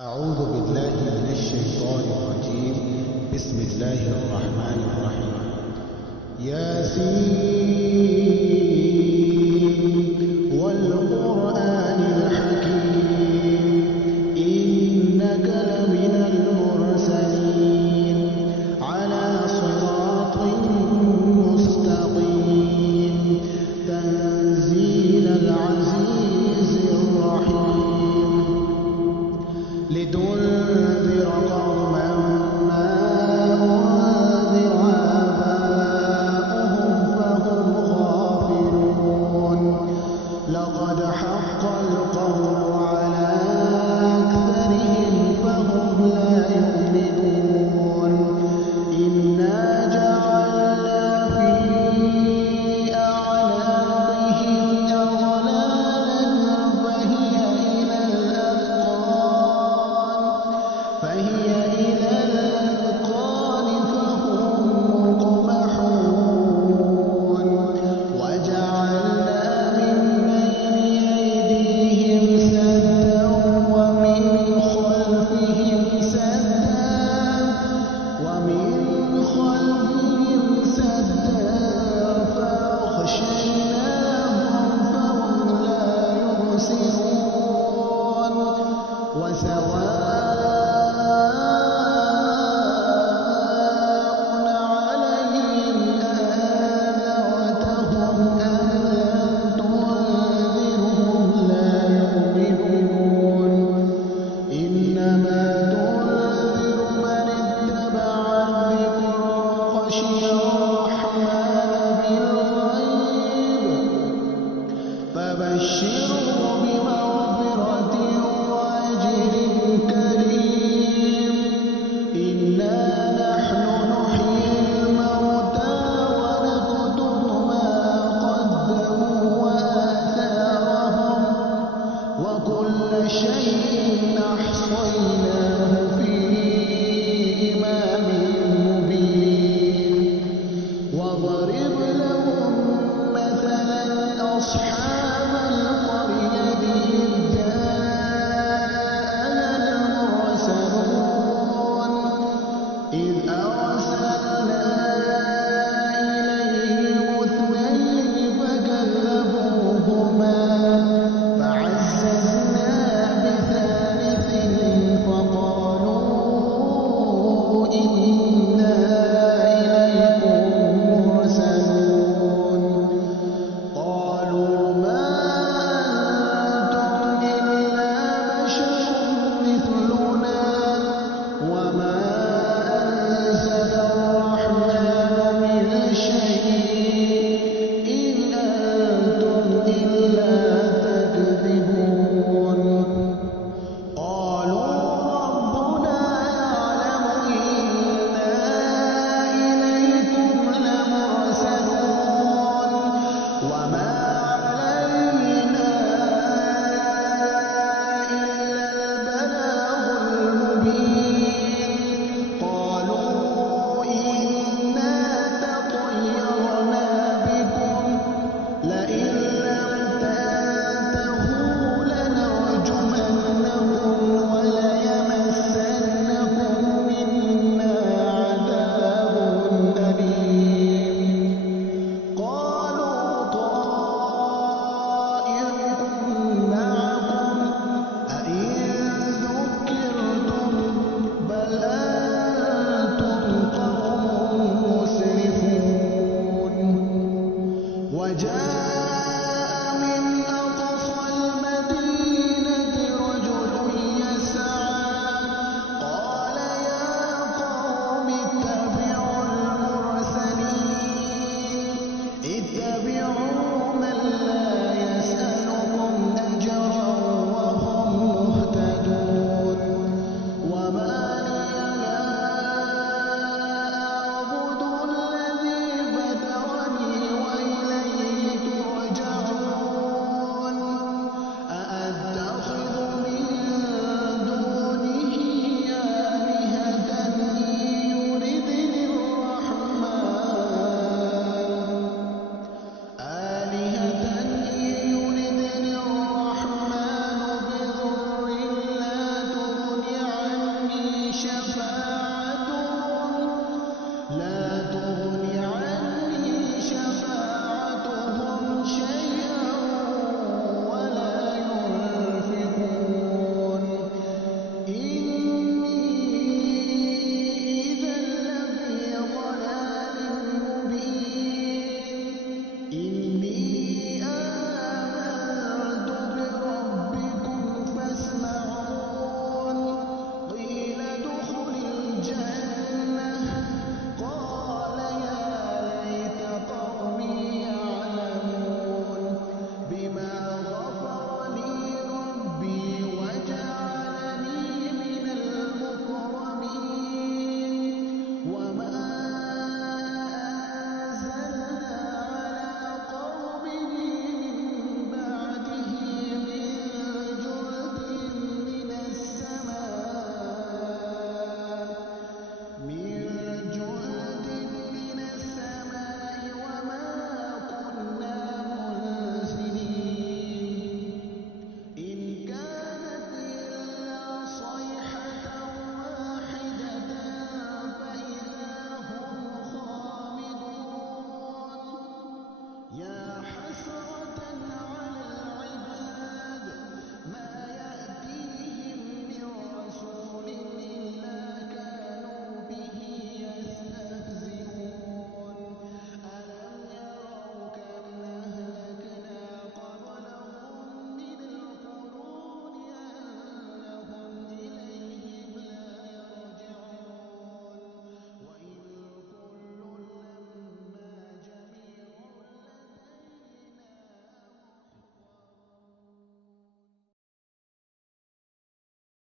أعوذ بالله من الشيطان الرجيم. بسم الله الرحمن الرحيم. ياسين والقرآن الحكيم إنك لمن المرسلين على صراط مستقيم تنزيل العزيز الرحيم لتنذر قوما ما أنذر آباؤهم فهم غافلون لقد حق القول على أكثرهم فهم لا يؤمنون إنا جعلنا في أعناقهم أغلالا فهي إلى الأذقان فهم مقمحون وجعلنا من بين أيديهم سدا ومن خلفهم سدا فأغشيناهم فهم لا يبصرون وسواء عليهم أأنذرتهم أم لم تنذرهم لا يؤمنون إنما تنذر من اتبع الذكر وخشي الرحمن بالغيب فبشره بمغفرة وأجر كريم إنا نحن نحيي الموتى ونكتب ما قدموا وآثارهم وكل شيء أحصيناه في